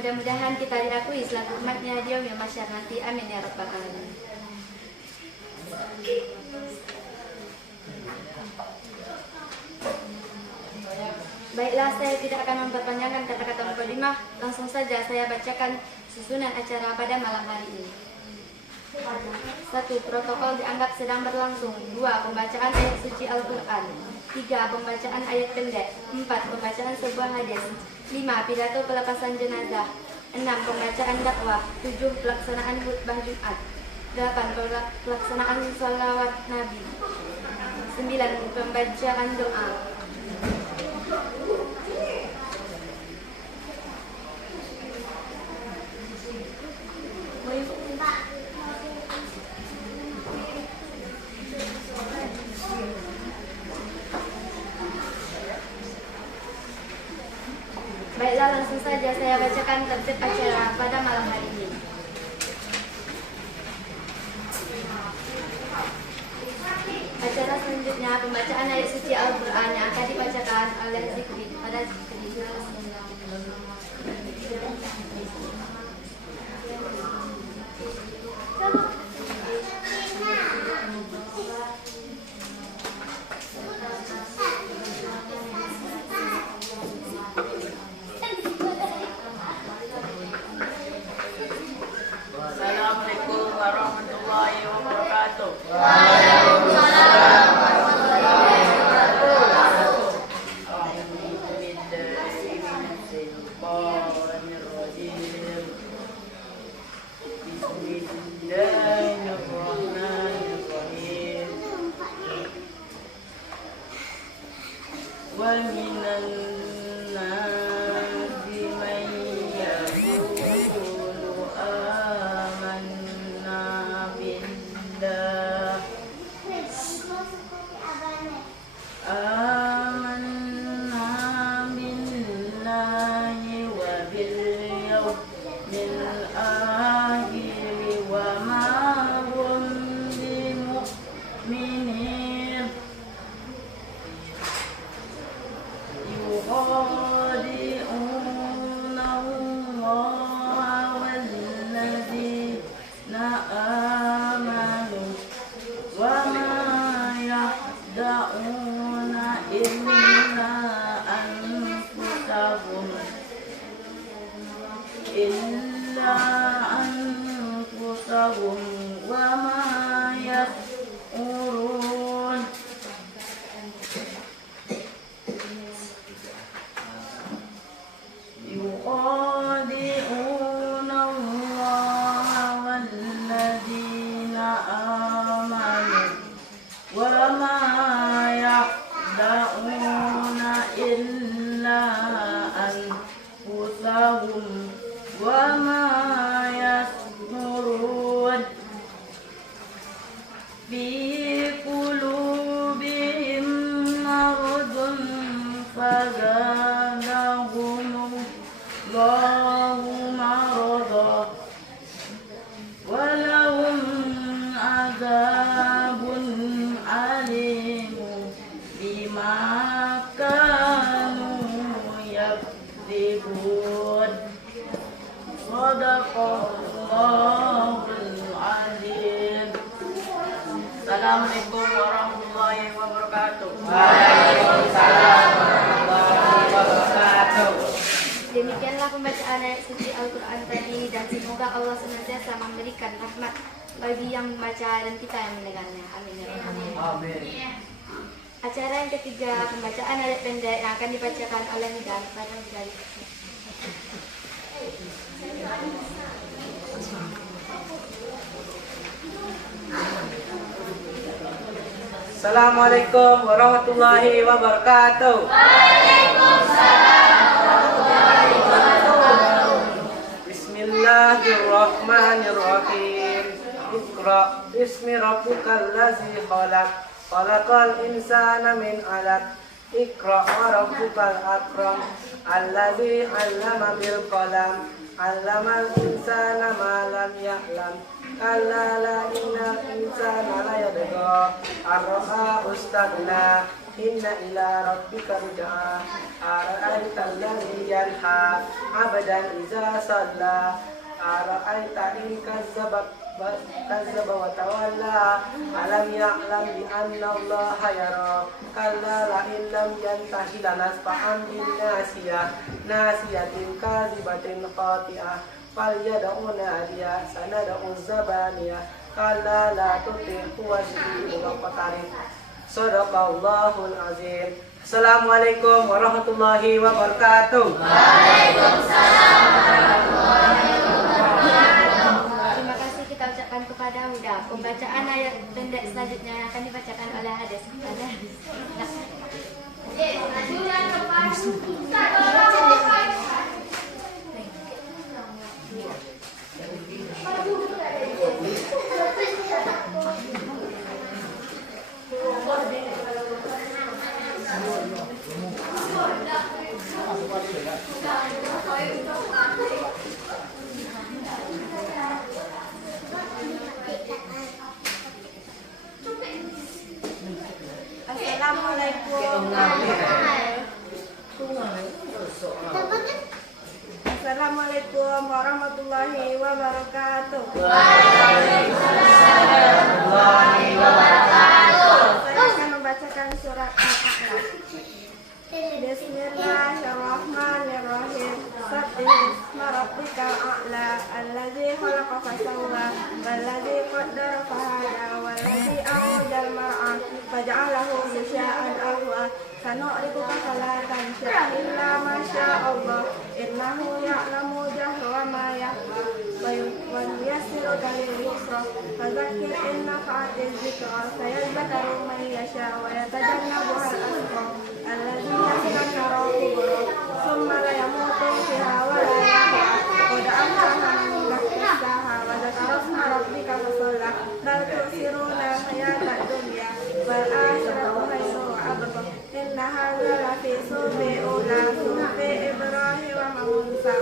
Mudah-mudahan kita diakui selaku umatnya di yaumil mahsyar nanti. Amin ya rabbal alamin. Baiklah, saya tidak akan memperpanjangkan kata-kata mukadimah. Langsung saja saya bacakan susunan acara pada malam hari ini. 1. Protokol dianggap sedang berlangsung. 2. Pembacaan ayat suci Al-Quran. 3. Pembacaan ayat pendek. 4. Pembacaan sebuah hadis. 5. Pidato pelepasan jenazah. 6. Pembacaan dakwah. 7. Pelaksanaan khutbah Jumat. 8. Pelaksanaan sholawat Nabi. 9. Pembacaan doa. Baiklah, langsung saja saya bacakan tertib acara pada malam hari ini. Acara selanjutnya pembacaan ayat suci Al-Quran yang akan dibacakan oleh Zikri pada Zikri. Assalamualaikum warahmatullahi wabarakatuh. Waalaikumsalam warahmatullahi wabarakatuh. Bismillahirrahmanirrahim. Wa minan nasi man yaqulu amanna billah wa bil yawmil akhir wa ma hum bimu'minin yukhadi'una Allah walladzina amanu wa ma yahda'una illa anfusahum wa ma yash'urun. Yukhadi'una Allah walladzina amanu wa ma yahda'una illa anfusahum wa ma yash'urun. Fi qulubihim maradun fazadahumullahu marada wa lahum azabun alim bima kanu yakdzibun. Shadaqallahul azim. Assalamualaikum warahmatullahi wabarakatuh. Waalaikumsalam warahmatullahi wabarakatuh. Demikianlah pembacaan ayat suci Al-Quran tadi, dan semoga Allah senantiasa memberikan rahmat bagi yang membaca dan kita yang mendengarnya. Amin ya rabbal alamin. Amin. Acara yang ketiga, pembacaan ayat pendek yang akan dibacakan oleh Nidan pada hari. Assalamualaikum warahmatullahi wabarakatuh. Waalaikumsalam warahmatullahi wabarakatuh. Bismillahirrahmanirrahim. Iqra bismi rabbikal ladzi khalaq. Khalaqal insana min 'alaq. Iqra wa rabbukal akram. Alladzi 'allama bil qalam. 'allamal insana ma lam ya'lam. Kalla la innal insana la yatgha. Ar-ra'a ustaghna. inna ila rabbika ruj'a ara'aita alladhi yanha 'abdan idza shalla ara'aita in kazzaba wa tawalla alam ya'lam bi anna allaha yara kalla la in lam yantahi lanasfa'an bin nasiyatin kazibatin khati'ah falyad'u nadiya sanad'u zabaniya kalla la tuti'hu wasjudu waqtarib. Shadaqallahul azim. Assalamualaikum warahmatullahi wabarakatuh. Waalaikumsalam warahmatullahi wabarakatuh. Terima kasih kita ucapkan kepada Huda. Pembacaan ayat pendek selanjutnya yang akan dibacakan oleh Hades. Assalamualaikum warahmatullahi wabarakatuh. Saya akan membacakan surat Al-A'raf. Bismillahirrahmanirrahim. Sabbihisma rabbikal a'la alladzi khalaqa fasawwa walladzi qaddara fahada walladzi akhrajal mar'a faj'alahu ghusya'an ahwa sanu'riduka fala tansha illa ma sya'allah innahu ya'lamu jahra wa ma yakhfa wa nuyassiruka lil yusra fadzakkir in nafa'atiz dzikra sayadhakkaru man yasha wa yatajannabuha al-ashqa alladzi yasla an-nara kubra thumma la yamutu fiha wa la yahya qad aflaha man zakkaha wa dzakara isma rabbika fasalla bal tu'thiruna hayata dunya wal akhiratu khairun wa abqa inna hadza la fi suhfi ula suhfi Ibrahim wa Musa.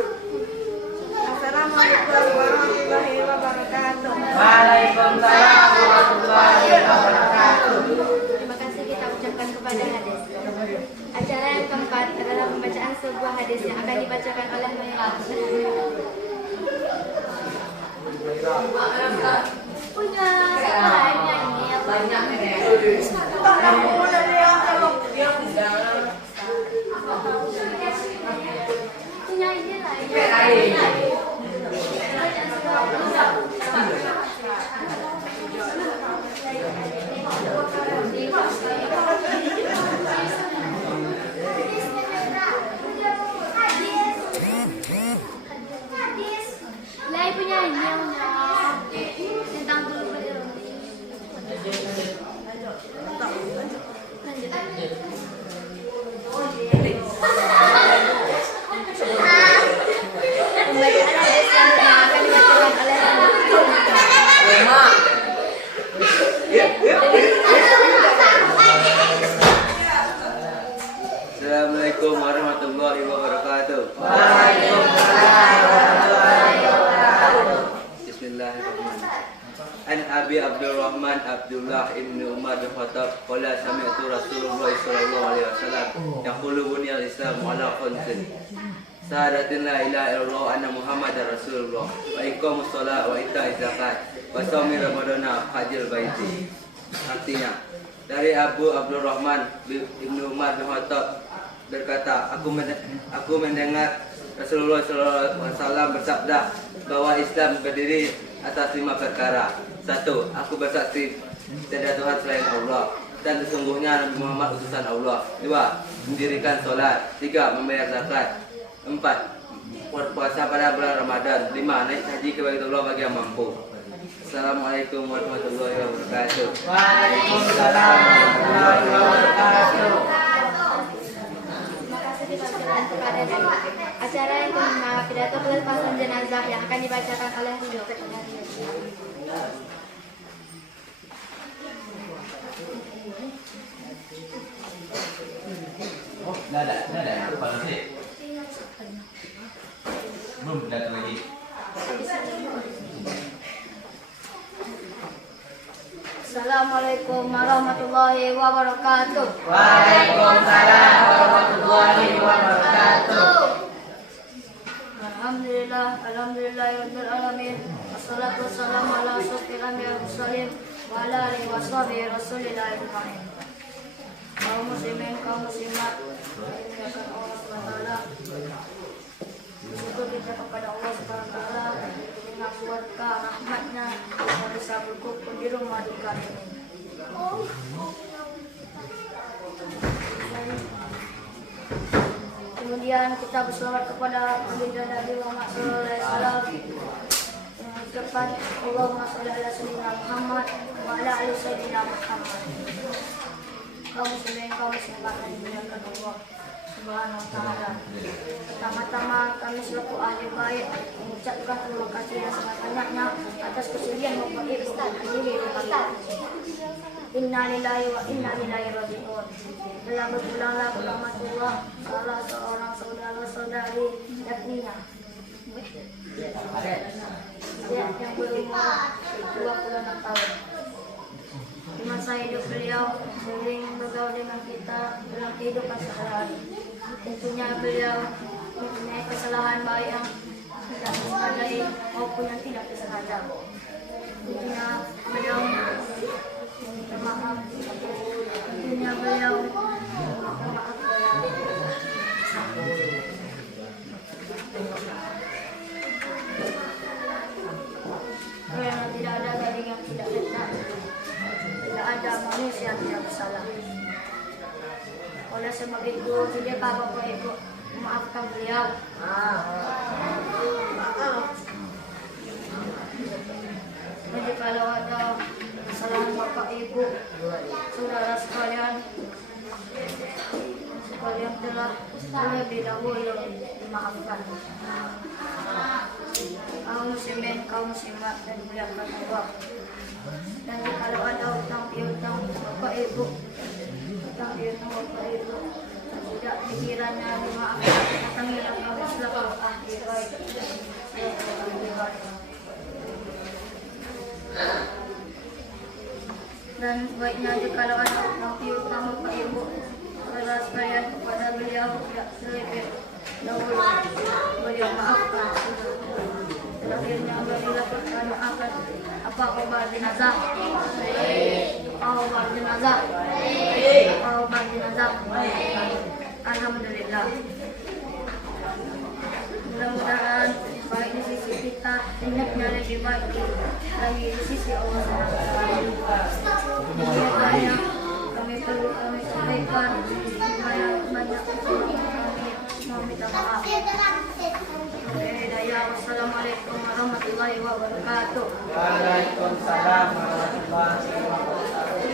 Assalamualaikum warahmatullahi wabarakatuh. Waalaikumsalam warahmatullahi wabarakatuh. Terima kasih kita ucapkan kepada Hades. Acara yang keempat adalah pembacaan sebuah hadis yang akan dibacakan oleh punya Assalamualaikum warahmatullahi wabarakatuh. Bismillahirrahmanirrahim. An Abi Abdurrahman Abdullah ibn Umar bin Khattab qala sami'tu Rasulullah sallallahu alaihi wasallam yaqulu buniyal Islam ala khamsin. Syahadatin la ilaha illallah anna Muhammadar Rasulullah wa iqamus shalah wa ita'iz zakat wa shaumi ramadana hajjul baiti. Artinya, dari Abu Abdurrahman ibnu Umar bin Khattab berkata, aku mendengar Rasulullah SAW bersabda bahwa Islam berdiri atas 5 perkara. 1. Aku bersaksi tiada Tuhan selain Allah dan sesungguhnya Nabi Muhammad utusan Allah. 2. Mendirikan sholat. 3. Membayar zakat. 4. Berpuasa pada bulan Ramadan. 5. Naik haji ke Baitullah bagi yang mampu. Assalamualaikum warahmatullahi wabarakatuh. Waalaikumsalam warahmatullahi wabarakatuh. Terima kasih kita ucapkan kepada Ridho. Acara yang kelima, pidato pelepasan jenazah yang akan dibacakan oleh Ridho. Nada, apa sih? Belum datang lagi. Assalamualaikum Assalamualaikum warahmatullahi wabarakatuh. Waalaikumsalam warahmatullahi wabarakatuh. Alhamdulillahirabbil alamin. Wassalatu wassalamu ala asyrofil anbiya'i wal mursalin wa ala alihi washabihi rasulillah ajma'in. Kaum muslimin, kaum muslimat, muliakan Allah Subhanahu wa taala. Bersyukur kita kepada Allah Subhanahu wa taala dengan berkah rahmatnya kita bisa berkumpul di rumah duka ini. Kemudian kita berselawat kepada baginda Nabi Muhammad sallallahu alaihi wasallam. Yang keempat, Allahumma shalli ala sayyidina Muhammad wa ala ali sayyidina Muhammad. Kaum muslimin, kaum muslimat yang dimuliakan Allah Subhanahu wa taala. Pertama-tama kami selaku ahli bait mengucapkan terima kasih yang sangat banyaknya atas kesediaan Bapak Ibu hadirin kami. Inna lillahi wa inna ilaihi raji'un. Telah berpulanglah ke rahmatullah salah seorang saudara-saudari yakninya yang berumur 26 tahun. Di masa hidup beliau sering bergaul dengan kita dalam kehidupan sehari-hari. Tentunya beliau mempunyai kesalahan baik yang tidak disengaja maupun yang tidak disengaja. Tentunya beliau meminta maaf. Tentunya beliau meminta maaf. Karena tidak ada gading yang tidak benar. Tidak ada manusia yang tidak bersalah. Oleh sebab itu, tidak Bapak Ibu memaafkan beliau. Jadi kalau ada kesalahan Bapak Ibu, saudara sekalian telah terlebih dahulu dimaafkan. Kaum muslimin, kaum muslimat dan dimuliakan Allah. Dan kalau ada utang piutang Bapak Ibu, tidak pikirannya dimaafkan, datangilah kami selaku ahli bait. Dan baiknya jika ada utang piutang Bapak Ibu, saudara sekalian kepada beliau tidak terlebih dahulu beliau maafkan. Terakhirnya berilah pertanyaan apa kabar jenazah? Kabar jenazah. Kabar jenazah. Alhamdulillah. Mudah-mudahan baik di sisi kita, niatnya lebih baik lagi di sisi Allah Subhanahu kami perlu kami sampaikan banyak kami mau minta maaf. Wassalamualaikum warahmatullahi wabarakatuh. Waalaikumsalam warahmatullahi wabarakatuh.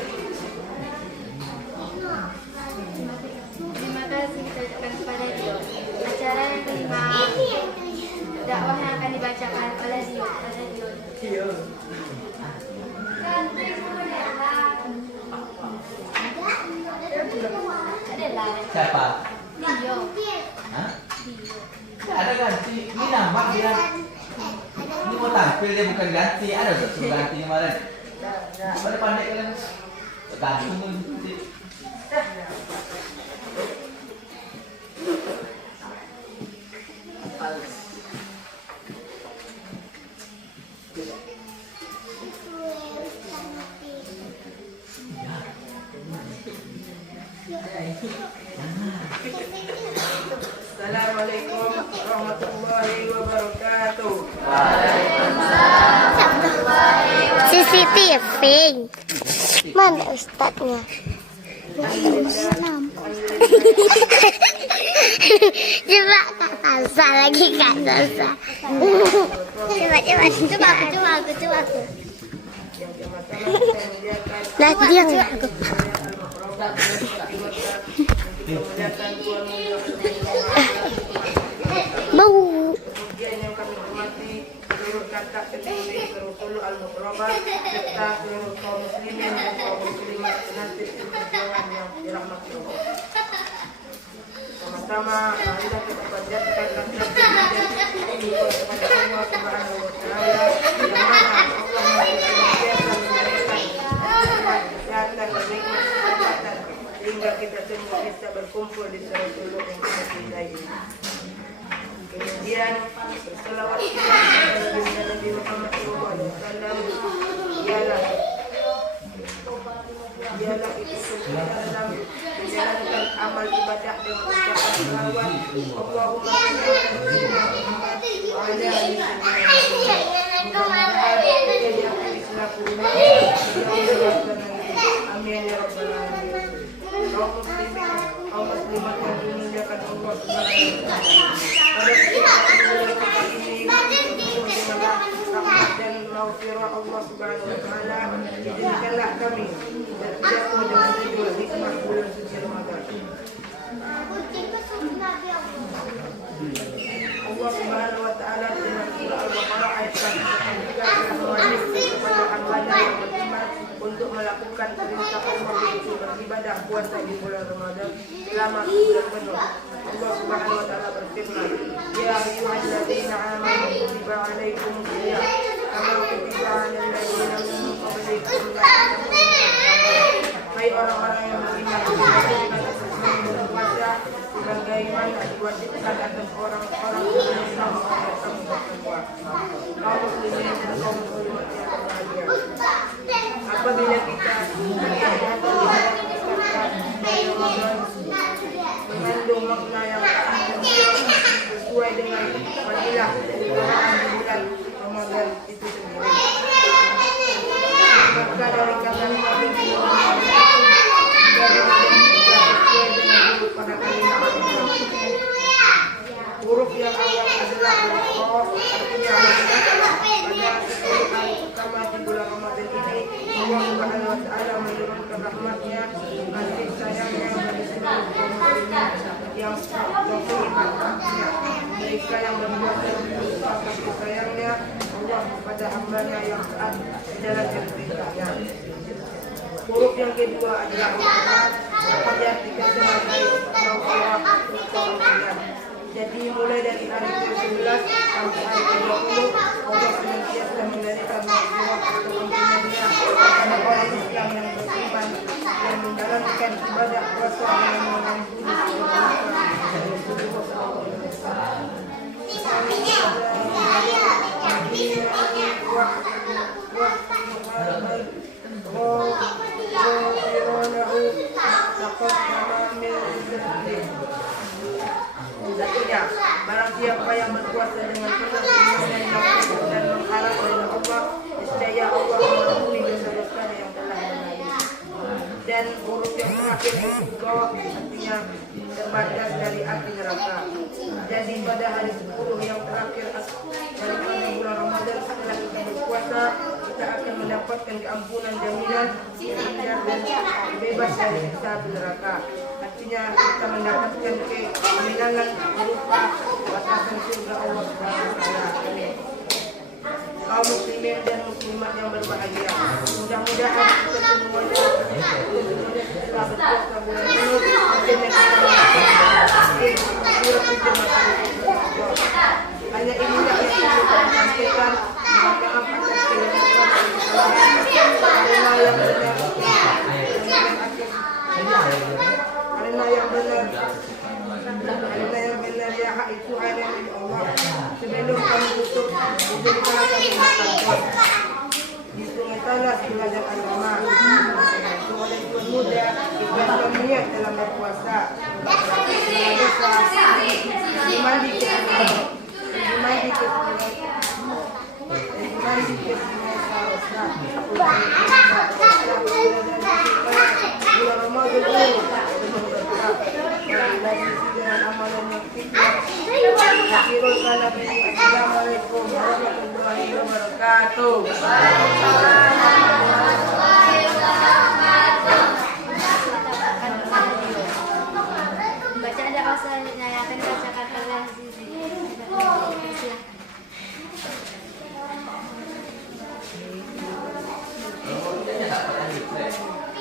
Terima kasih kita ucapkan kepada Dio. Acara yang kelima, dakwah yang akan dibacakan oleh Dio. Adalah Siapa? Dio. Hah? Ada ganti. Ini nama dia. Ini mau tampil dia bukan ganti. Ada suruh ganti kemarin. Pada pandai kalian. Gantung nanti. Assalamualaikum warahmatullahi wabarakatuh. CCTV. Mana ustadznya? Coba Kak Salsa lagi Kak Salsa. Coba aku. Nah dia coba aku. Bau. Kemudian yang kami hormati seluruh kakak ketua Rasul Al-Muqarrabah serta seluruh kaum muslimin dan kaum muslimat penanti perjuangan yang dirahmati Allah. Pertama-tama marilah kita panjatkan rasa ini kepada Allah Subhanahu wa taala yang mana Allah memberikan mereka kita semua bisa berkumpul di Rasulullah yang kita cintai ini. Kemudian berselawat kita kepada Nabi Muhammad SAW ialah itu semua dalam menjalankan amal ibadah dengan ucapan salawat Allahumma salli ala Muhammad wa ala ali amin ya rabbal alamin. Kaum muslimin, kaum muslimat yang dimuliakan Allah Subhanahu wa taala. Pada kesempatan ini dengan rahmat dan maghfirah Allah Subhanahu wa taala, izinkanlah kami berjatuh dengan judul hikmah bulan suci Ramadan. Allah Subhanahu wa taala dalam surah Al-Baqarah ayat 103 mewajibkan kepada hamba-Nya yang beriman untuk melakukan perintah Allah yaitu beribadah puasa di bulan Ramadan selama sebulan penuh. Allah Subhanahu wa taala berfirman, "Ya ayyuhalladzina amanu kutiba 'alaikumus shiyam kama kutiba 'alal ladzina min qablikum la'allakum tattaqun." Hai orang-orang yang beriman, diwajibkan atas kamu berpuasa sebagaimana diwajibkan atas orang-orang yang sama yang kamu bertakwa. Kaum muslimin dan kaum muslimat yang berbahagia. Apabila kita dari Ramadan mengandung makna yang sesuai dengan fadilah dari bulan Ramadan itu sendiri. Maka dari kata Nabi sesuai dengan huruf pada kalimat huruf yang awal adalah huruf O, artinya pada 10 hari pertama di bulan Ramadan ini Allah Subhanahu wa taala menurunkan rahmatnya, kasih sayangnya bagi seluruh kaum muslimin yang beriman. Mereka yang berpuasa menunjukkan kasih sayangnya Allah kepada hamba-Nya yang taat menjalankan perintahnya. Huruf yang kedua adalah huruf A, dapat diartikan sebagai maghfirah atau ampunan. Jadi mulai dari hari ke-11 sampai hari ke-20 Allah senantiasa memberikan maghfirah atau ampunannya kepada orang Islam yang beriman dan menjalankan ibadah puasa dengan mengampuni segala Satunya, barang siapa yang berpuasa dengan penuh keimanan dan mengharap dari Allah, niscaya Allah mengampuni dosa-dosanya yang telah berlalu. Dan huruf yang terakhir huruf Go, artinya terbatas dari api neraka. Jadi pada hari 10 yang terakhir daripada bulan Ramadan setelah kita berpuasa, kita akan mendapatkan keampunan jaminan, terhindar dan bebas dari siksa api neraka. Artinya kita mendapatkan kemenangan berupa batasan surga Allah Subhanahu wa taala. Kaum muslimin dan muslimat yang berbahagia, mudah-mudahan kita semuanya setelah berpuasa bulan penuh hanya inilah yang kita sampaikan. Mohon maaf atas kesalahan karena yang benar ya hak itu hanya milik Allah. Sebelum kami tutup, izinkanlah kami bertakwa di sungai tanah belajar agama. Oleh tuan muda, ikhlaskan niat dalam berpuasa. Dosa, mandi ke bulan Ramadan ini penuh berkah. Dengan amalan yang fikir. Akhirul kalam ini. Assalamualaikum warahmatullahi wabarakatuh. Bacaan dakwah selanjutnya yang akan dibacakan oleh Zizi.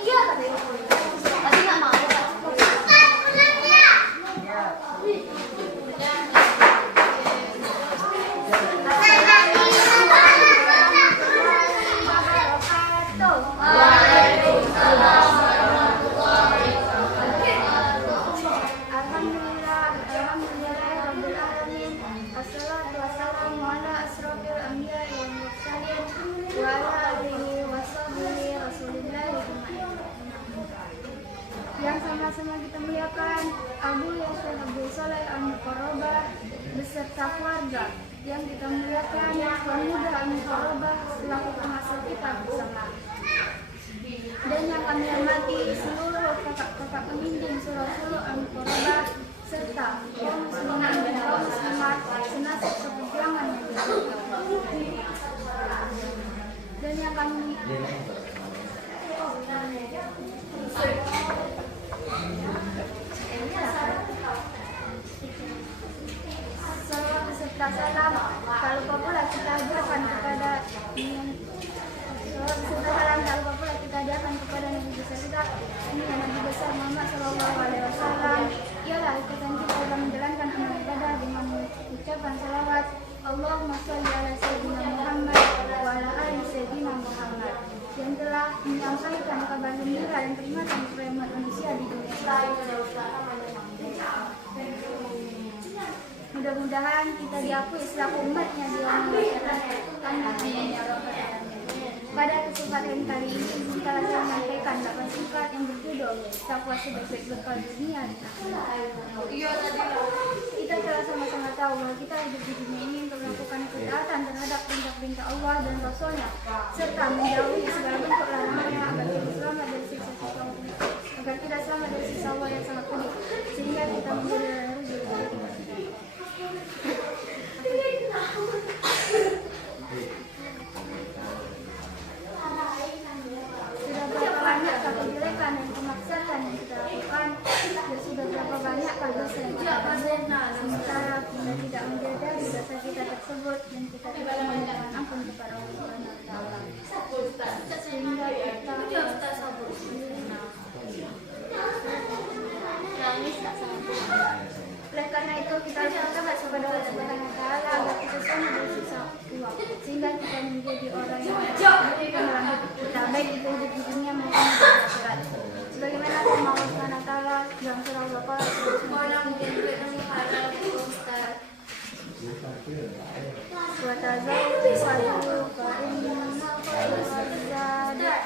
Iya, tapi nggak mau. Yang sama-sama kita muliakan Abu Yasir Abdul Saleh Al-Muqarrabah beserta keluarga. Yang kita muliakan Tuan Muda Al-Muqarrabah selaku pengasuh kita bersama. Dan yang kami hormati seluruh kakak-kakak pemimpin Surasulu Al-Muqarrabah serta kaum muslimin dan kaum muslimat senasib seperjuangan yang berjuang. Dan yang kami salawat beserta salam tak lupa pula kita ajarkan kepada Nabi besar kita, ini Nabi besar Muhammad Sallallahu Alaihi Wasallam. Ialah ikutan kita dalam menjalankan amal ibadah dengan ucapan salawat Allahumma sholli ala sayyidina Muhammad wa ala ali sayyidina Muhammad, yang telah menyampaikan kabar gembira dan peringatan kepada umat manusia di dunia. Mudah-mudahan kita diakui selaku umatnya di pada kesempatan kali ini kita akan menyampaikan 8 sifat yang berjudul takwa sebagai bekal dunia dan akhirat. Kita telah sama-sama tahu bahwa kita hidup di dunia ini untuk melakukan ketaatan terhadap perintah-perintah Allah dan Rasul-Nya serta menjauhi segala bentuk larangannya agar kita selamat dari siksa Allah, agar kita selamat dari siksa Allah yang sangat pedih, sehingga kita menjadi rezeki dari kita. Dan kemaksiatan yang kita lakukan, dan sudah berapa banyak dosa yang kita buat, sementara kita tidak menyadari dosa kita tersebut dan kita tidak memohon ampun kepada Allah Subhanahu wa Ta'ala, sehingga kita oleh karena itu kita harus bertobat kepada Allah Subhanahu wa Ta'ala agar kita selamat dari siksa Allah, sehingga kita menjadi orang yang dalam hidup kita, baik itu hidup di dunia maupun di akhirat. Sebagaimana firman Allah Subhanahu wa Ta'ala dalam surah Al-Baqarah wa tazawwadu fa inna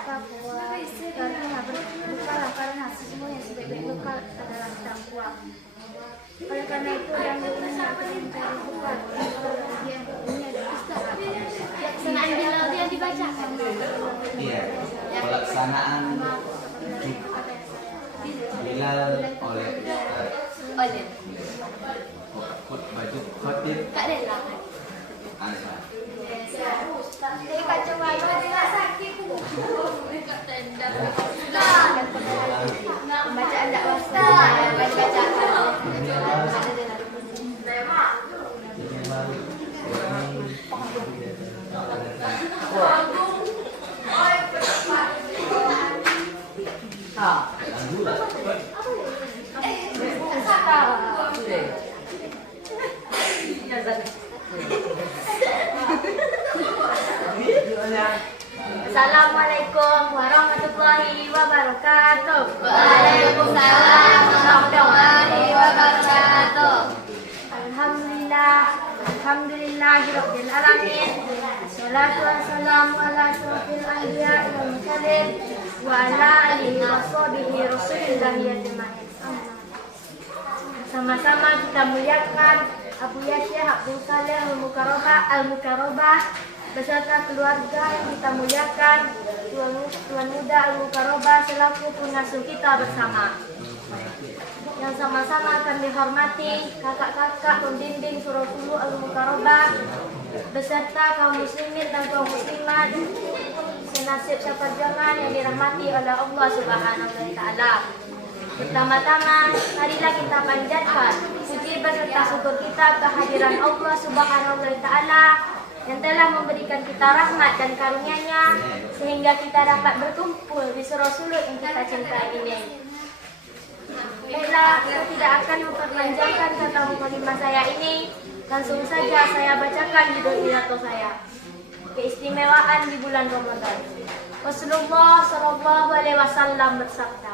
taqwa, artinya berbekallah karena sesungguhnya sebaik-baik bekal adalah takwa. Oleh karena itu dan mencari bekal bagian dunia dan akhirat. Pelaksanaan Bilal yang dibacakan. Iya, pelaksanaan Bilal oleh baju khotib tak ada lah. Pembacaan dakwah Assalamualaikum warahmatullahi wabarakatuh. Waalaikumsalam warahmatullahi wabarakatuh. Alhamdulillahirabbil alamin. Wassalatu wassalamu ala asyrofil anbiya'i wal mursalin wa ala alihi washabihi rasulillahi ajma'in. Sama-sama kita muliakan Abu Yasir Abdul Saleh Al-Muqarrabah beserta keluarga yang kita muliakan, Tuan Muda Al-Muqarrabah selaku pengasuh kita bersama. Yang sama-sama kami hormati kakak-kakak pembimbing Surasulu Al-Muqarrabah beserta kaum muslimin dan kaum muslimat senasib seperjuangan yang dirahmati oleh Allah Subhanahu wa Ta'ala. Pertama-tama, marilah kita panjatkan puji beserta syukur kita kehadiran Allah Subhanahu wa Ta'ala yang telah memberikan kita rahmat dan karunia-Nya sehingga kita dapat berkumpul di Surasulu yang kita cintai ini. Baiklah, saya tidak akan memperpanjangkan kata mukadimah saya ini. Langsung saja saya bacakan judul pidato saya. Keistimewaan di bulan Ramadan. Rasulullah Shallallahu Alaihi Wasallam bersabda,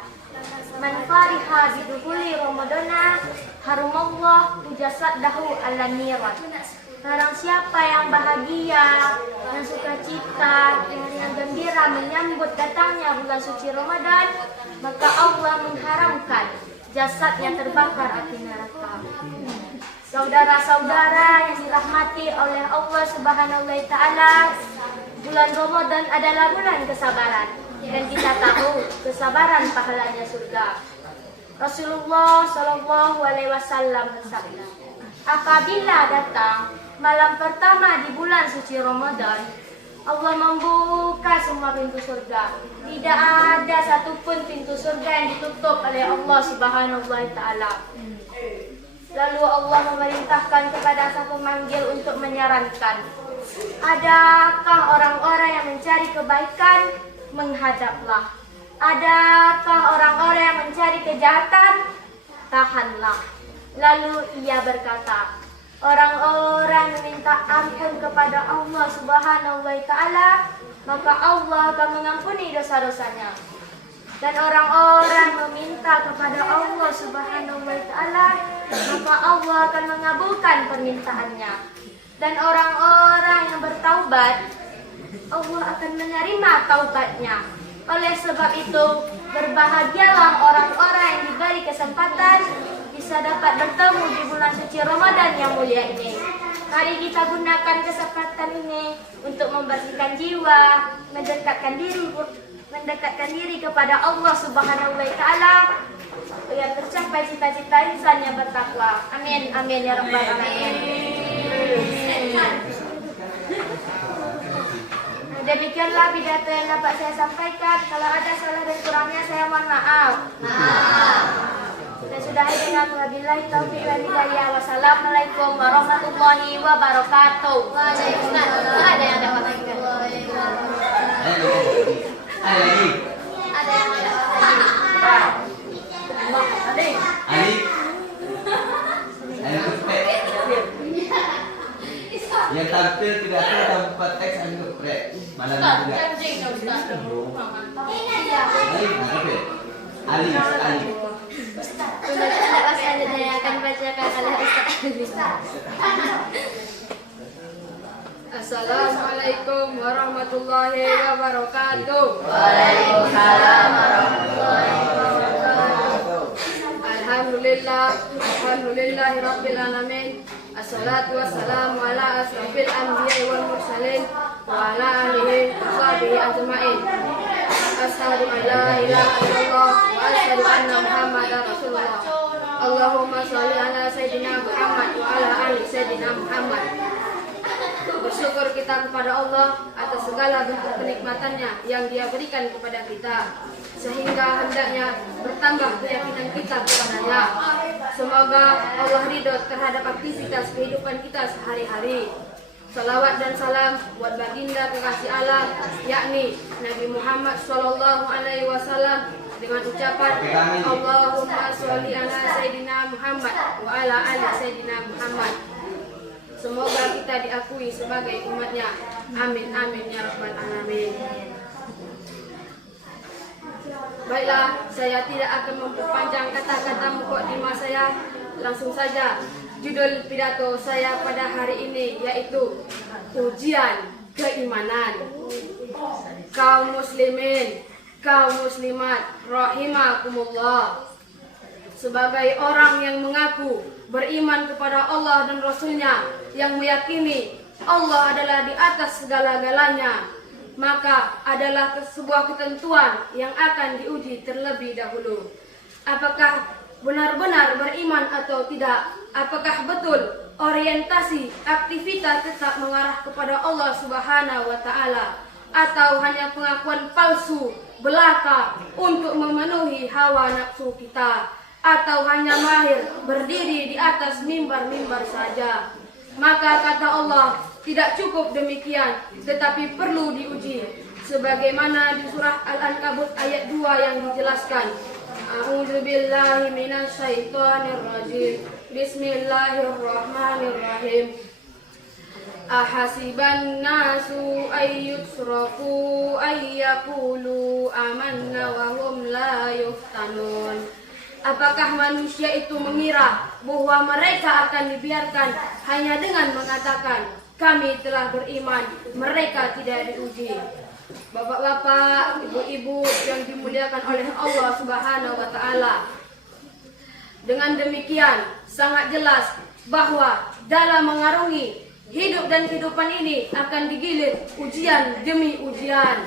"Man fariha bidukhuli Ramadana harumallah jasadahu ala niran." Barang siapa yang bahagia, yang sukacita, yang gembira menyambut datangnya bulan suci Ramadan, maka Allah mengharamkan jasadnya terbakar api neraka. Saudara-saudara yang dirahmati oleh Allah Subhanahu wa Ta'ala, bulan Ramadan adalah bulan kesabaran, dan kita tahu kesabaran pahalanya surga. Rasulullah Shallallahu Alaihi Wasallam bersabda, apabila datang malam pertama di bulan suci Ramadan, Allah membuka semua pintu surga. Tidak ada satupun pintu surga yang ditutup oleh Allah Subhanahu wa Ta'ala. Lalu Allah memerintahkan kepada sang pemanggil untuk menyarankan, adakah orang-orang yang mencari kebaikan? Menghadaplah. Adakah orang-orang yang mencari kejahatan? Tahanlah. Lalu ia berkata, orang-orang meminta ampun kepada Allah Subhanahu wa Ta'ala, maka Allah akan mengampuni dosa-dosanya. Dan orang-orang meminta kepada Allah Subhanahu wa Ta'ala, maka Allah akan mengabulkan permintaannya. Dan orang-orang yang bertaubat, Allah akan menerima taubatnya. Oleh sebab itu, berbahagialah orang-orang yang diberi kesempatan bisa dapat bertemu di bulan suci Ramadan yang mulia ini. Mari kita gunakan kesempatan ini untuk membersihkan jiwa, mendekatkan diri kepada Allah Subhanahu wa Ta'ala, agar tercapai cita-cita insan yang bertakwa. Amin, amin ya rabbal alamin. Demikianlah pidato yang dapat saya sampaikan. Kalau ada salah dan kurangnya saya mohon maaf. Saya sudahi dengan wabillahi taufiq wal hidayah. Wassalamualaikum warahmatullahi wabarakatuh. Waalaikumsalam. Ada yang dapat lagi? Ada lagi? Ada yang dapat lagi? Ali? Yang tampil tidak tahu tanpa teks dan geprek. Malam juga. Ali. Pembacaan selanjutnya yang akan bacakan oleh Ustaz. Assalamualaikum warahmatullahi wabarakatuh. Waalaikumsalam warahmatullahi wabarakatuh. Alhamdulillahi rabbil alamin. Assalatu wassalamu ala asrafil anbiya'i wal mursalin wa ala alihi wa sahbihi ajma'in. Asyhadu an la ilaha illallah wa asyhadu anna Muhammadar Rasulullah. Allahumma sholli ala sayyidina Muhammad wa ala ali sayyidina Muhammad. Bersyukur kita kepada Allah atas segala bentuk kenikmatannya yang Dia berikan kepada kita, sehingga hendaknya bertambah keyakinan kita kepadanya. Semoga Allah ridho terhadap aktivitas kehidupan kita sehari-hari. Salawat dan salam buat baginda kekasih Allah, yakni Nabi Muhammad Sallallahu Alaihi Wasallam, dengan ucapan Allahumma sholli ala Sayyidina Muhammad wa ala ali Sayyidina Muhammad. Semoga kita diakui sebagai umatnya. Amin, amin ya rabbal alamin. Baiklah, saya tidak akan memperpanjang kata-kata mukadimah saya. Langsung saja judul pidato saya pada hari ini, yaitu ujian keimanan. Kaum muslimin, kaum muslimat, rahimakumullah. Sebagai orang yang mengaku beriman kepada Allah dan Rasulnya, yang meyakini Allah adalah di atas segala-galanya, maka adalah sebuah ketentuan yang akan diuji terlebih dahulu. Apakah benar-benar beriman atau tidak? Apakah betul orientasi aktivitas tetap mengarah kepada Allah Subhanahu wa Ta'ala, atau hanya pengakuan palsu belaka untuk memenuhi hawa nafsu kita, atau hanya mahir berdiri di atas mimbar-mimbar saja? Maka kata Allah, tidak cukup demikian, tetapi perlu diuji. Sebagaimana di surah Al-Ankabut ayat 2 yang dijelaskan, A'udzubillahi minasyaitonirrajim. Bismillahirrahmanirrahim. Ahasiban nasu ayyutsrafu ayyakulu amanna wa hum la yuftanun. Apakah manusia itu mengira bahwa mereka akan dibiarkan hanya dengan mengatakan kami telah beriman, mereka tidak diuji? Bapak-bapak, ibu-ibu yang dimuliakan oleh Allah Subhanahu wa Ta'ala, Dengan demikian, sangat jelas bahwa dalam mengarungi hidup dan kehidupan ini akan digilir ujian demi ujian.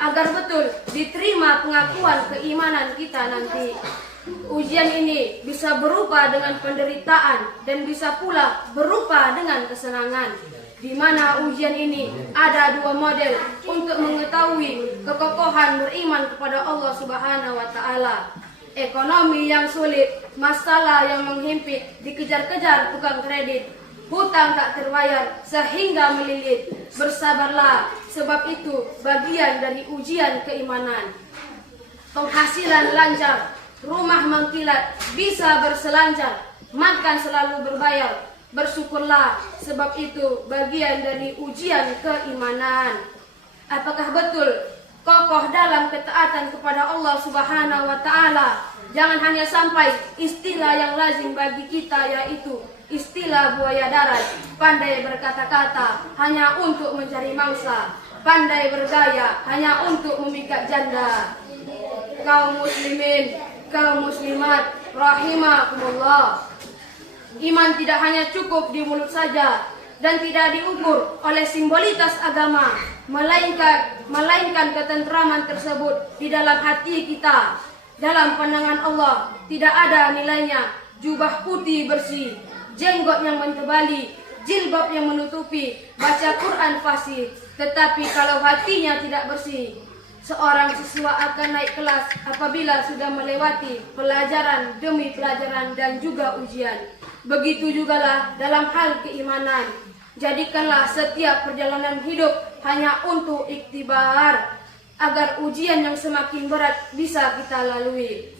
Agar betul diterima pengakuan keimanan kita nanti. Ujian ini bisa berupa dengan penderitaan dan bisa pula berupa dengan kesenangan. Di mana ujian ini ada dua model untuk mengetahui kekokohan beriman kepada Allah Subhanahu wa taala. Ekonomi yang sulit, masalah yang menghimpit, dikejar-kejar tukang kredit, hutang tak terbayar sehingga melilit. Bersabarlah, sebab itu bagian dari ujian keimanan. Penghasilan lancar, rumah mengkilat, bisa berselancar, makan selalu berbayar. Bersyukurlah, sebab itu bagian dari ujian keimanan. Apakah betul kokoh dalam ketaatan kepada Allah Subhanahu wa taala? Jangan hanya sampai istilah yang lazim bagi kita, yaitu istilah buaya darat. Pandai berkata-kata hanya untuk mencari mangsa, pandai bergaya hanya untuk memikat janda. Kaum muslimin, kaum muslimat, rahimakumullah. Iman tidak hanya cukup di mulut saja dan tidak diukur oleh simbolitas agama, melainkan ketentraman tersebut di dalam hati kita. Dalam pandangan Allah tidak ada nilainya jubah putih bersih, jenggot yang mentebali, jilbab yang menutupi, baca Quran fasih. Tetapi kalau hatinya tidak bersih, seorang siswa akan naik kelas apabila sudah melewati pelajaran demi pelajaran dan juga ujian. Begitu jugalah dalam hal keimanan. Jadikanlah setiap perjalanan hidup hanya untuk iktibar, agar ujian yang semakin berat bisa kita lalui.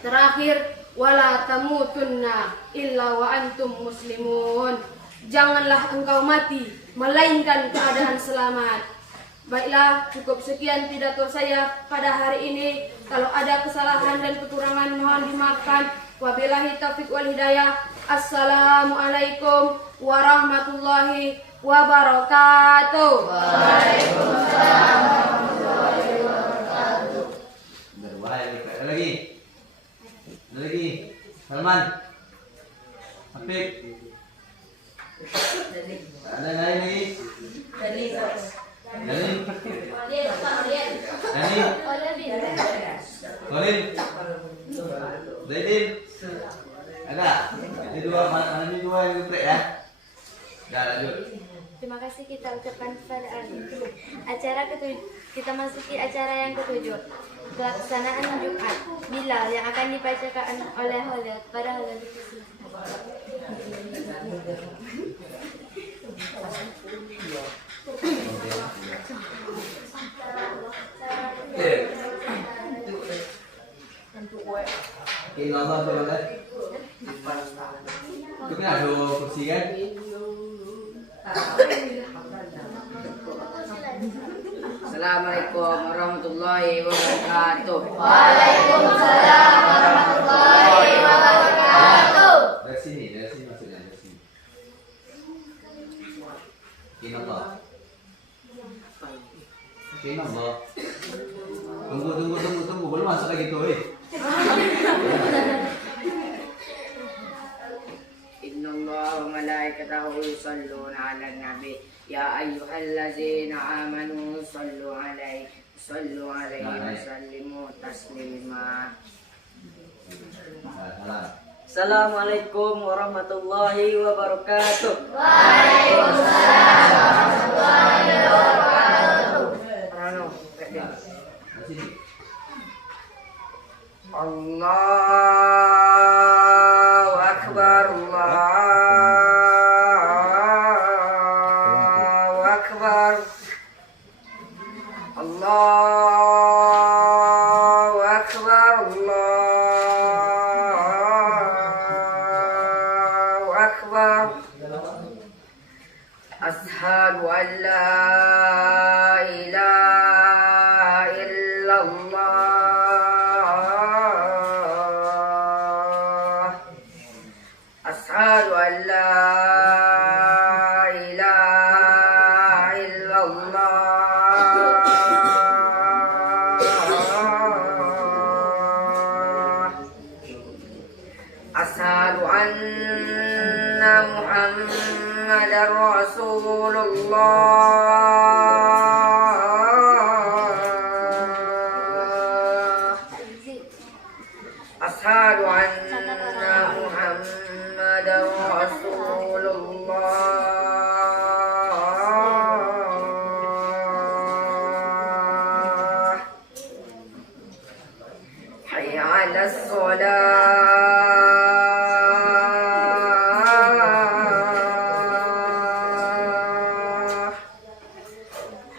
Terakhir, wala tamutunna illa wa antum muslimun. Janganlah engkau mati melainkan keadaan selamat. Baiklah, cukup sekian pidato saya pada hari ini. Kalau ada kesalahan dan kekurangan mohon dimaafkan. Wabillahi taufiq wal hidayah. Assalamualaikum warahmatullahi wabarakatuh. Waalaikumsalam warahmatullahi wabarakatuh. Ada lagi. Salman. Apik. Ada lagi. Dani. Colin. Zaidin. Ada. Ini dua mana ini dua yang geprek ya. Dah lanjut. Terima kasih kita ucapkan kepada acara kita masuki acara yang ketujuh, pelaksanaan Jumat Bilal yang akan dibacakan oleh Holil pada Holil diskusi. Ini Allah boleh. Itu kan ada kursi kan? Assalamualaikum warahmatullahi wabarakatuh. Waalaikumsalam warahmatullahi wabarakatuh. Dari sini maksudnya dari sini. Ini Allah. Ini Allah. Tunggu, belum masuk lagi tuh, Innallaha wa malaikatahu yusholluna 'alan nabi ya ayyuhallazina amanu sallu 'alaihi wa sallimu taslima. Assalamualaikum warahmatullahi wabarakatuh. Waalaikumsalam warahmatullahi wabarakatuh. Allahu Akbar, Allahu Akbar, Allahu Akbar, Allahu Akbar. Ashhadu an la ilaha illallah. Ashhadu an la ilaha illallah. anna Muhammadar Rasulullah. Ashhadu anna Muhammadar Rasulullah. Hayya 'alas shalah.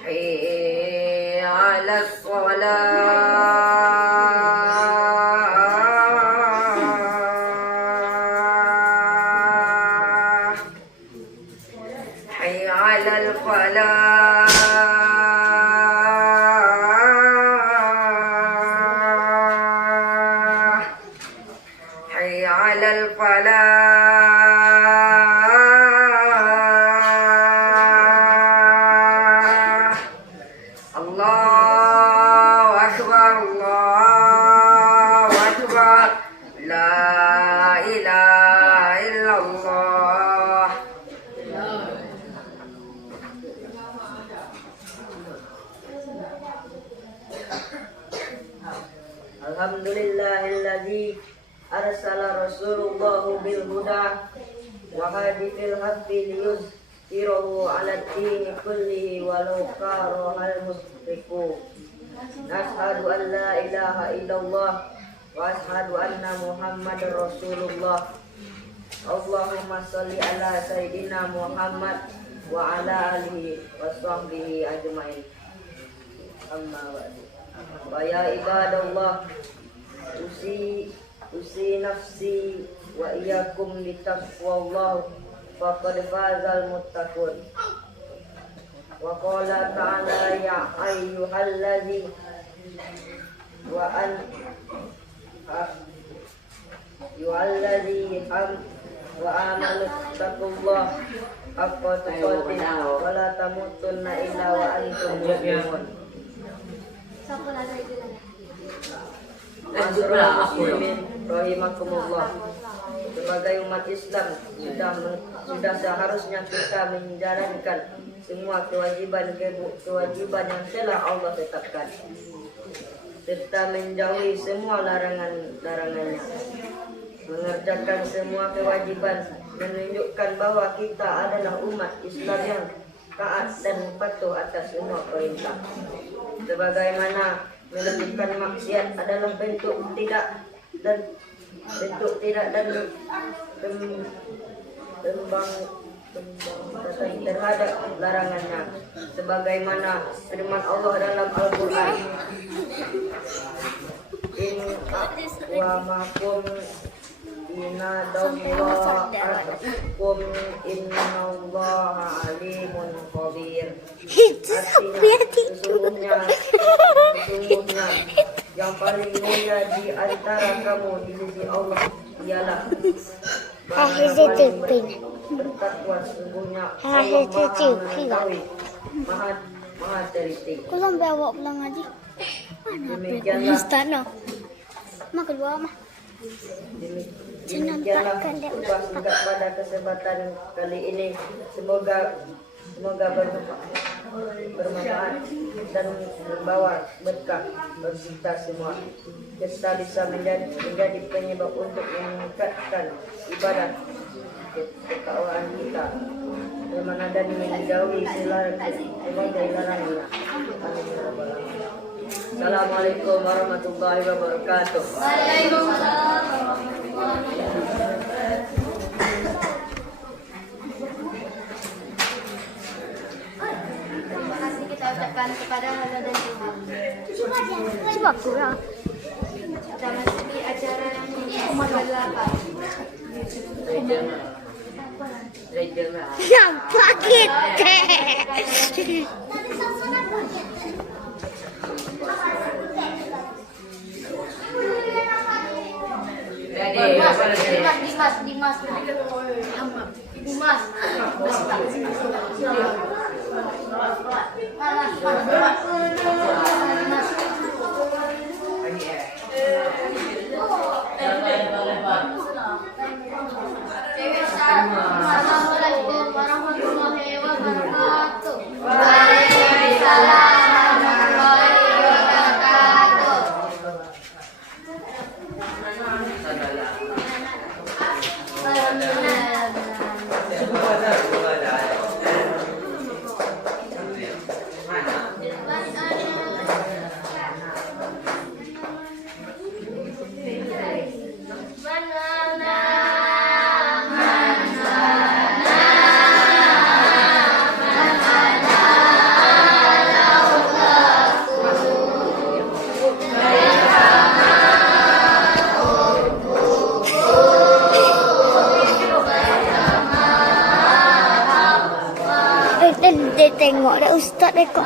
Hayya 'alas shalah. Hayya 'alal falah. Hayya 'alal falah. Allahu akbar, Allahu akbar. La ilaha illallah. Alhamdulillahilladzi arsala Rasulullah bil huda wa hadi fil haqqi liyuzhirahu 'ala ad-dini kullihi walau karahal musyrikun. Nashhadu an la ilaha illallah wa ashhadu anna Muhammadar Rasulullah. Allahumma shalli ala sayyidina Muhammad wa ala alihi wa sahbihi ajmain. Amma ba'du. Wa ya ibadallah, usi nafsi wa iyyakum bitaqwallah faqad fazal muttaqun. Wa qala ta'ala ya ayyuhalladzi wa an yu'alladzi wa amanu taqullah haqqa tuqatih wa la tamutunna illa wa antum muslimun. Muslimin rahimakumullah. Sebagai umat Islam sudah seharusnya kita menjalankan semua kewajiban yang telah Allah tetapkan serta menjauhi semua larangannya. Mengerjakan semua kewajiban menunjukkan bahwa kita adalah umat Islam yang taat dan patuh atas semua perintah. Sebagaimana melakukan maksiat adalah bentuk tidak dan pembangkatan terhadap larangannya. Sebagaimana firman Allah dalam Al-Quran, in aqwamakum inadallaha arkum innallaha alimun khabir. Artinya sesungguhnya yang paling mulia di antara kamu di sisi Allah ialah bertakwa. Sesungguhnya Allah maha teliti. Kau sampai awak pulang ngaji. Demikianlah Mak kedua mah. Demikianlah upah singkat pada kesempatan kali ini. Semoga bermanfaat dan membawa berkah bagi kita semua. Kita bisa menjadi penyebab untuk meningkatkan ibadah ketakwaan kita, bagaimana dan menjauhi berbagai larangan. Amin ya rabbal alamin. Assalamualaikum warahmatullahi wabarakatuh. Waalaikumsalam. Terima kasih kita ucapkan kepada Allah dan Tuhan. Coba kurang. Kita masuki acara yang ke-8. Nampak kita. Dimas. Ustaz Eko.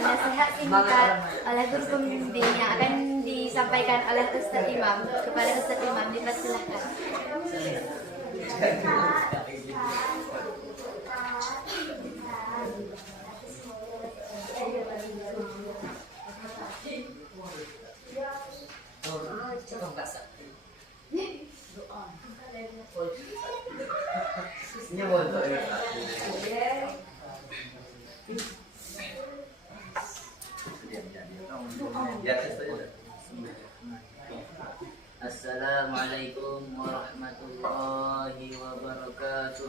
nasihat singkat oleh guru pembimbing yang akan disampaikan oleh Ustaz Imam. Kepada Ustaz Imam dipersilahkan. Assalamualaikum warahmatullahi wabarakatuh.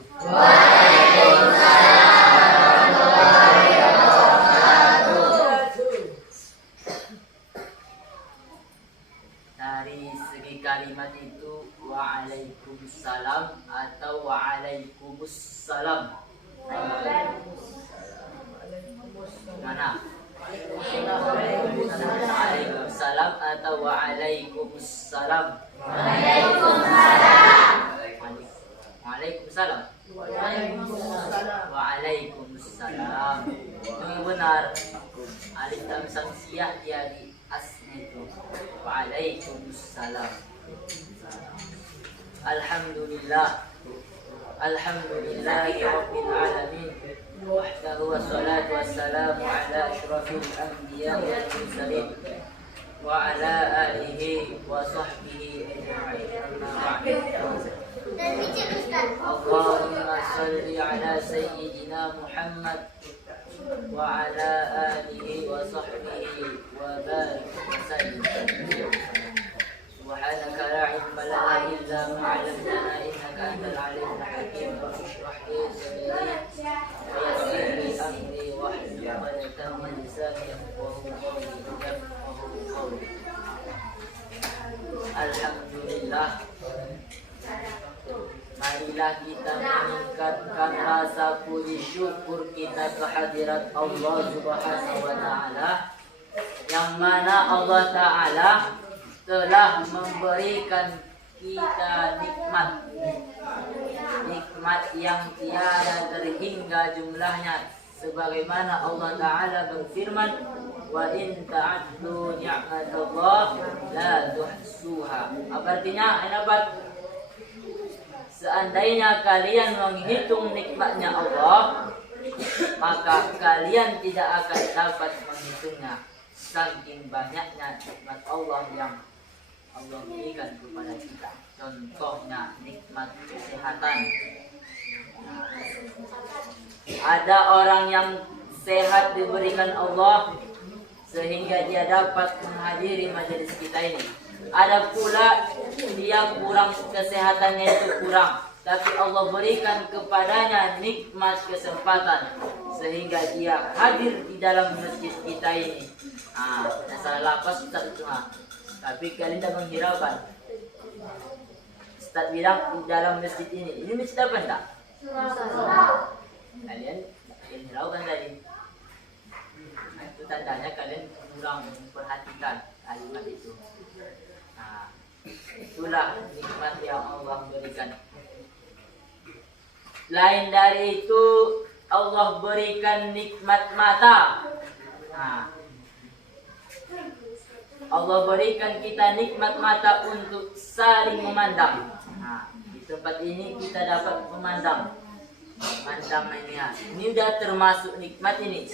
Dari segi kalimat itu waalaikumsalam atau waalaikumsalam. Mana? Waalaikumsalam atau waalaikumsalam. Waalaikumsalam. Waalaikumsalam. Yang benar. Alif lam samsiah dia di asli itu. Waalaikumsalam. Alhamdulillah. Alhamdulillahi rabbil alamin. Wahdahu wassalatu wassalamu ala asyrafil anbiya wal mursalin wa ala alihi wa sahbihi ajma'in. Amma ba'du. Allahumma salli ala sayyidina Muhammad wa ala alihi wa sahbihi wa barik wa sallim. Subhanaka la ilma lana illa ma 'allamtana innaka antal alimul hakim. Rabbish li sadri wa yassir li amri wahlul 'uqdatam min lisani yafqahu qawli. Alhamdulillah. Marilah kita meningkatkan rasa puji syukur kita kehadirat Allah Subhanahu wa taala, yang mana Allah taala telah memberikan kita nikmat yang tiada terhingga jumlahnya, sebagaimana Allah taala berfirman, wa in ta'addu ni'matallah la tuhsuha. Apa artinya? Seandainya kalian menghitung nikmatnya Allah, maka kalian tidak akan dapat menghitungnya. Saking banyaknya nikmat Allah yang Allah berikan kepada kita. Contohnya nikmat kesehatan. Ada orang yang sehat diberikan Allah sehingga dia dapat menghadiri majelis kita ini. Ada pula dia kurang, kesehatannya itu kurang, tapi Allah berikan kepadanya nikmat kesempatan sehingga dia hadir di dalam masjid kita ini. Salah lapas Ustaz itu, tapi kalian tidak menghiraukan. Ustaz bilang di dalam masjid ini masjid apa enggak? Kalian hiraukan tadi. Itu tandanya kalian kurang memperhatikan kalimat itu. Itulah nikmat yang Allah berikan. Lain dari itu, Allah berikan nikmat mata. Allah berikan kita nikmat mata untuk saling memandang. Di tempat ini kita dapat memandang. Ini sudah termasuk nikmat ini.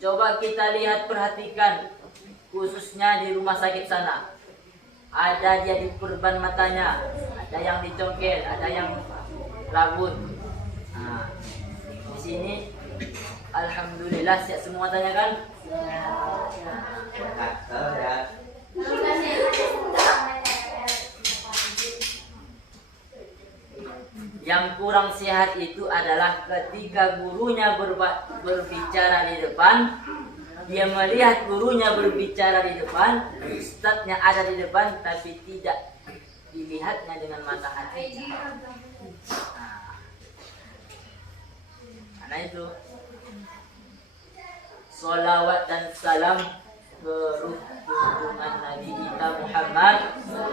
Coba kita lihat, perhatikan, khususnya di rumah sakit sana. Ada dia diperban matanya, ada yang dicongkel, ada yang rabun. Di sini, alhamdulillah siap semua tanya kan? Yang kurang sehat itu adalah ketika gurunya berbicara di depan. Dia melihat gurunya berbicara di depan, ustadznya ada di depan, tapi tidak dilihatnya dengan mata hati. Karena itu, sholawat dan salam berhubungan Nabi kita Muhammad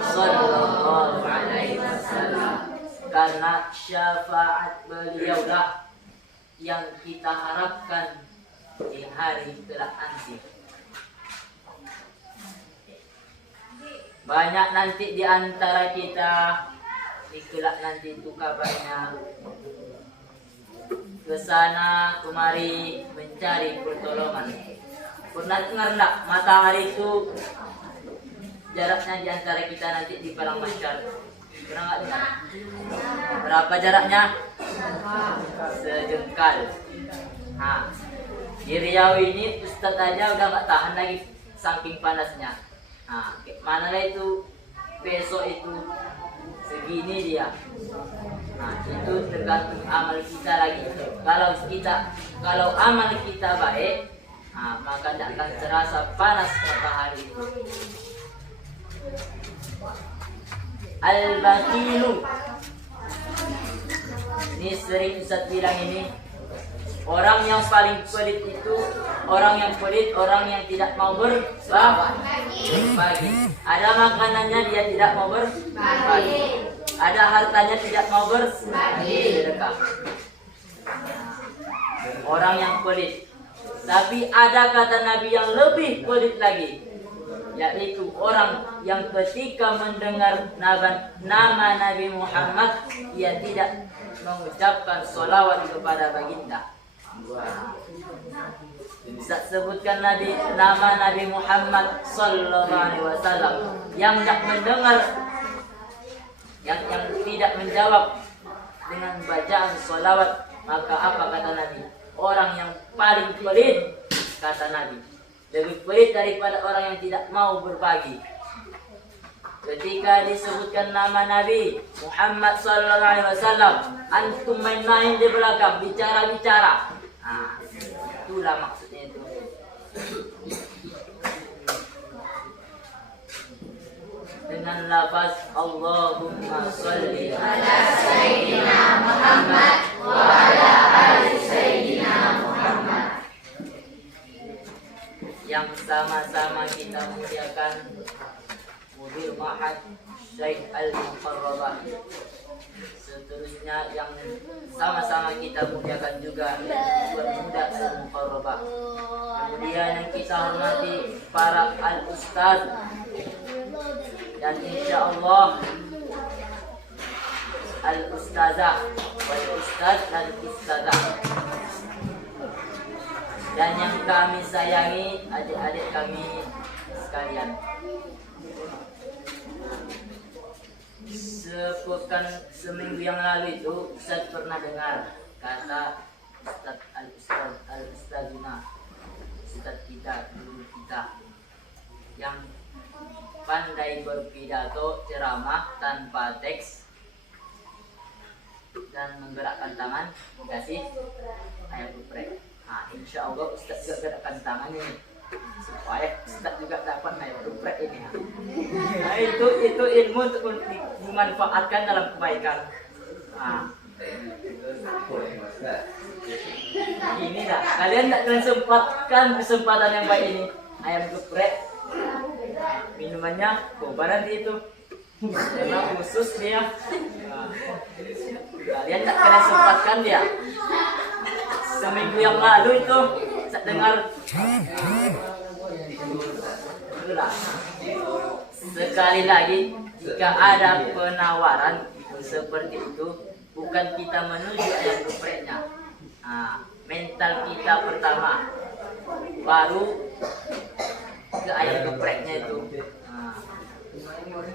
Sallallahu Alaihi Wasallam, karena syafaat beliaulah yang kita harapkan di hari kelak nanti. Banyak nanti di antara kita di kelak nanti itu kabarnya ke sana kemari mencari pertolongan. Pernah dengar enggak matahari itu jaraknya di antara kita nanti di padang mahsyar? Pernah enggak dengar? Berapa jaraknya? Sejengkal. Di Riau ini Ustadz aja udah nggak tahan lagi saking panasnya. Mana lah itu besok itu segini dia. Nah, itu tergantung amal kita lagi. Kalau amal kita baik, nah, maka tidak akan terasa panas matahari. Al-bakilu, ini sering Ustaz bilang ini, orang yang paling pelit itu orang yang tidak mau berbagi. Ada makanannya dia tidak mau berbagi. Ada hartanya tidak mau bersedekah. Orang yang pelit. Tapi ada kata Nabi yang lebih pelit lagi, yaitu orang yang ketika mendengar nama Nabi Muhammad, ia tidak mengucapkan sholawat kepada baginda. Bisa sebutkan nama Nabi Muhammad sallallahu alaihi wasallam yang tidak mendengar, yang tidak menjawab dengan bacaan sholawat, maka apa kata Nabi? Orang yang paling pelit, kata Nabi, lebih pelit daripada orang yang tidak mau berbagi. Ketika disebutkan nama Nabi Muhammad sallallahu alaihi wasallam, antum main-main di belakang, bicara-bicara. Nah, itulah maksudnya itu. Dengan lafaz Allahumma sholli ala sayyidina Muhammad wa ala ali sayyidina Muhammad, yang sama-sama kita muliakan Mudir Ma'had Syekh Al-Muqarrabah. Seterusnya yang sama-sama kita muliakan juga Pemuda Al-Muqarrabah. Kemudian yang kita hormati para al-ustaz, dan insyaallah al-ustazah, wal-ustaz dan ustazah. Dan yang kami sayangi adik-adik kami sekalian. Seminggu yang lalu itu Ustaz pernah dengar kata Ustazuna, Ustaz kita, guru kita, yang pandai berpidato ceramah tanpa teks dan menggerakkan tangan, dikasih ayat geprek. Nah, insya Allah Ustaz juga gerakkan tangan ini supaya Ustaz juga dapat ayat geprek ini. Nah, itu ilmu untuk dimanfaatkan dalam kebaikan. Nah, ini dah, kalian sempatkan kesempatan yang baik ini, ayam geprek. Minumannya boba nanti itu, karena khusus dia. Nah, kalian tak kena sempatkan dia. Seminggu yang lalu itu saya dengar. Itulah. Sekali lagi, jika ada penawaran seperti itu, bukan kita menuju ayam gepreknya. Nah, mental kita pertama, baru ke ayam gepreknya itu. Nah,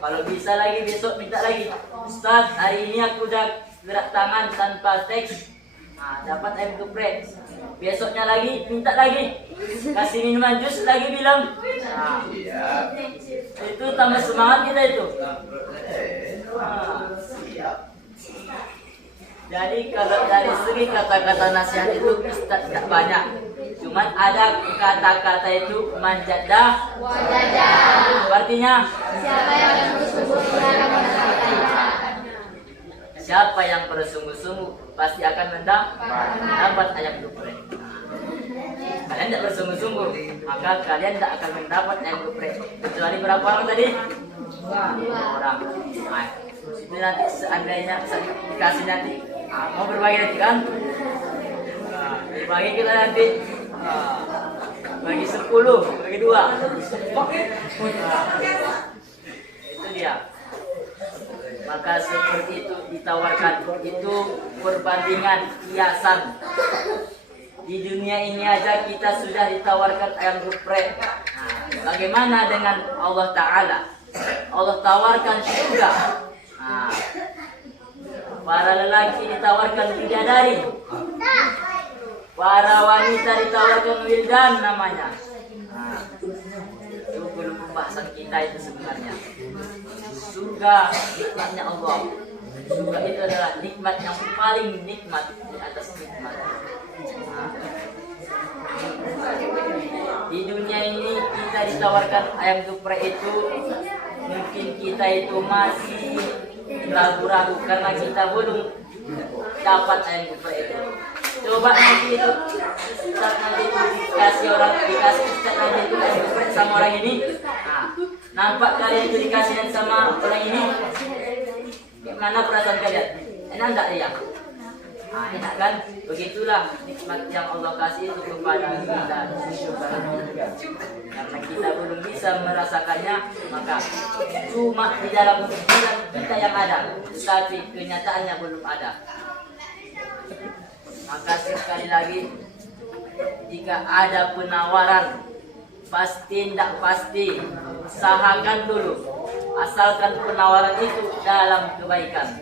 kalau bisa lagi besok minta lagi, Ustaz, hari ini aku udah gerak tangan tanpa teks. Nah, dapat ayam geprek. Besoknya lagi minta lagi, kasih minuman jus lagi bilang. Nah, itu tambah semangat kita itu. Nah, jadi kalau dari segi kata-kata nasihat itu tidak banyak, cuman ada kata-kata itu manjadah wajadah. Artinya siapa yang bersungguh-sungguh akan mendapatkan. Siapa yang bersungguh-sungguh pasti akan mendapat ayam geprek. Kalian tidak bersungguh-sungguh, maka kalian tidak akan mendapat ayam geprek. Kecuali berapa orang tadi? 2 orang. Nah, itu nanti seandainya dikasih nanti, mau berbagi nanti kan? Nah, berbagi kita nanti bagi 10, bagi 2. Itu dia. Maka seperti itu ditawarkan, itu perbandingan kiasan. Di dunia ini aja kita sudah ditawarkan ayam geprek. Nah, bagaimana dengan Allah Ta'ala? Allah tawarkan surga. Nah, para lelaki ditawarkan bidadari, para wanita ditawarkan wildan namanya. Nah, itu belum pembahasan kita itu sebenarnya. Surga nikmatnya Allah. Surga itu adalah nikmat yang paling nikmat di atas nikmat. Di dunia ini kita ditawarkan ayam geprek itu, mungkin kita itu masih ragu-ragu karena kita belum dapat ayam geprek itu. Coba nanti itu Ustaz nanti itu dikasih Ustaz nanti itu ayam geprek sama orang ini. Nah, nampak kalian itu dikasih sama orang ini, gimana perasaan kalian? Enak enggak ya? Nah, enak kan? Begitulah nikmat yang Allah kasih itu kepada kita. Karena kita belum bisa merasakannya, maka cuma di dalam pikiran kita yang ada, tapi kenyataannya belum ada. Maka sekali lagi, jika ada penawaran, pasti tidak pasti, usahakan dulu, asalkan penawaran itu dalam kebaikan.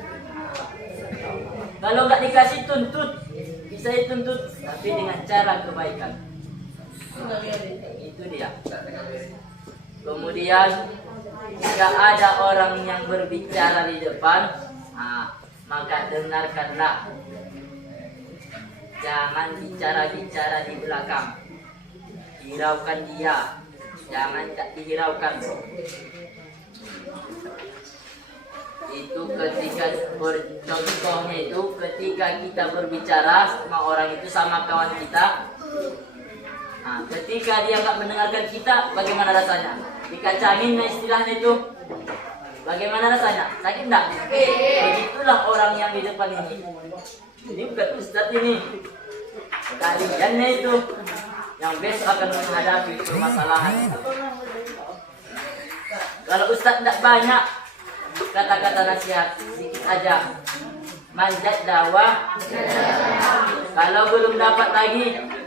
Kalau nggak dikasih tuntut, bisa dituntut, tapi dengan cara kebaikan. Itu dia. Kemudian jika ada orang yang berbicara di depan, maka dengarkanlah. Jangan bicara-bicara di belakang. Hiraukan dia, jangan tak dihiraukan. Itu ketika contohnya itu ketika kita berbicara sama orang itu, sama kawan kita, nah, ketika dia nggak mendengarkan kita, bagaimana rasanya? Dikacangin istilahnya itu, bagaimana rasanya? Sakit nggak? Begitulah orang yang di depan ini. Ini bukan Ustadz ini, kaliannya itu yang besok akan menghadapi permasalahan. Kalau Ustadz tidak banyak kata-kata nasihat, sedikit aja, manjat dakwah. Kalau belum dapat lagi,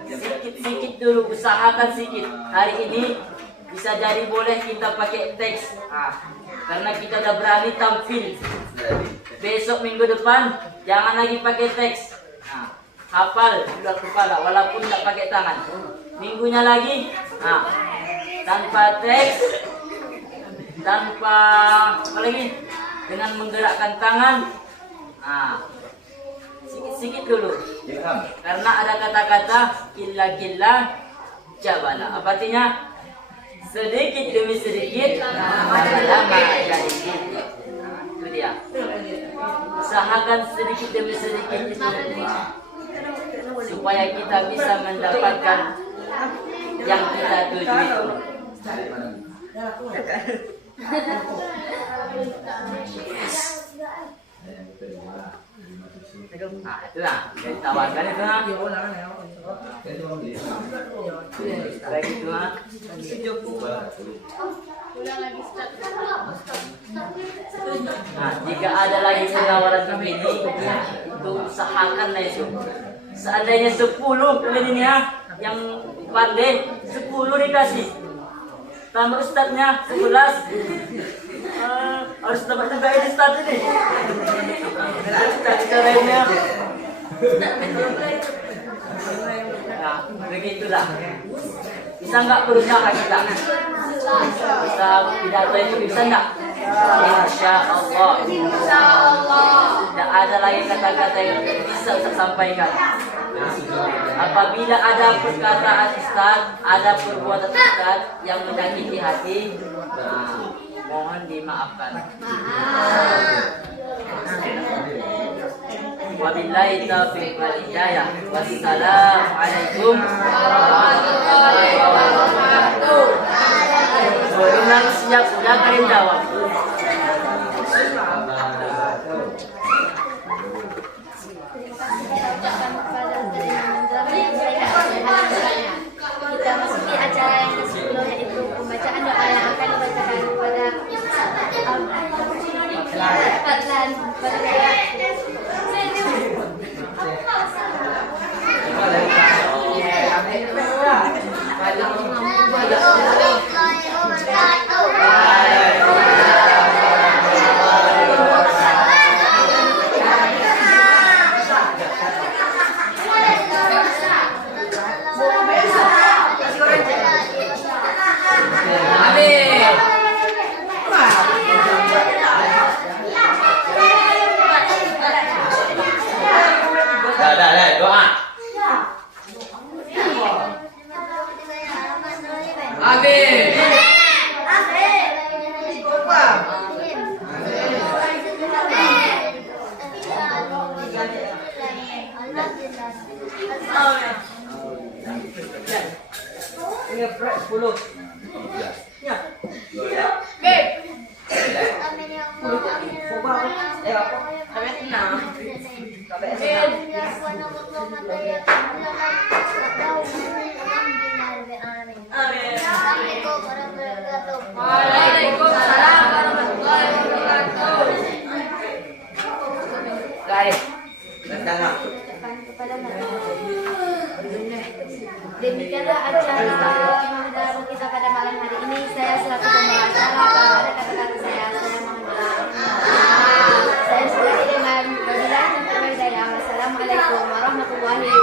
sedikit-sedikit dulu, usahakan sedikit. Hari ini bisa jadi boleh kita pakai teks, karena kita udah berani tampil. Besok minggu depan jangan lagi pakai teks, hafal di luar kepala walaupun tidak pakai tangan. Minggunya lagi tanpa teks, tanpa apa lagi, dengan menggerakkan tangan, sikit-sikit dulu, karena ada kata-kata killa jabala, apa artinya? Sedikit demi sedikit lama jadi titik. Itu dia. Usahakan sedikit demi sedikit itu, supaya kita bisa mendapatkan yang kita tuju itu. Nah, itulah ditawarkan itu. Baik itu. Nah, jika ada lagi penawaran begini, itu usahakanlah itu. Seandainya 10 kalian ini yang pandai, 10 dikasih. Tambah ustadznya 11. Harus dapat juga ini ustadz ini. Ustadz caranya. Nah, begitulah. Bisa nggak berusaha kita? Bisa pidato itu bisa nggak? Insya Allah. Tidak ada lagi kata-kata yang bisa saya sampaikan. Apabila ada perkataan Ustaz, ada perbuatan Ustaz yang menyakiti hati, mohon dimaafkan. Wabillahi taufiq wal hidayah. Wassalamualaikum warahmatullahi wabarakatuh. Berenang siap, sudah kalian jawab. Kita masuki acara yang ke-10, yaitu pembacaan doa yang akan dibacakan kepada Fadlan Alhamdulillah kita pada malam hari ini. Saya selaku pembawa acara, kalau ada kata-kata saya mohon maaf. Saya sudah dengan wabillahi taufiq wal hidayah. Wassalamualaikum warahmatullahi wabarakatuh.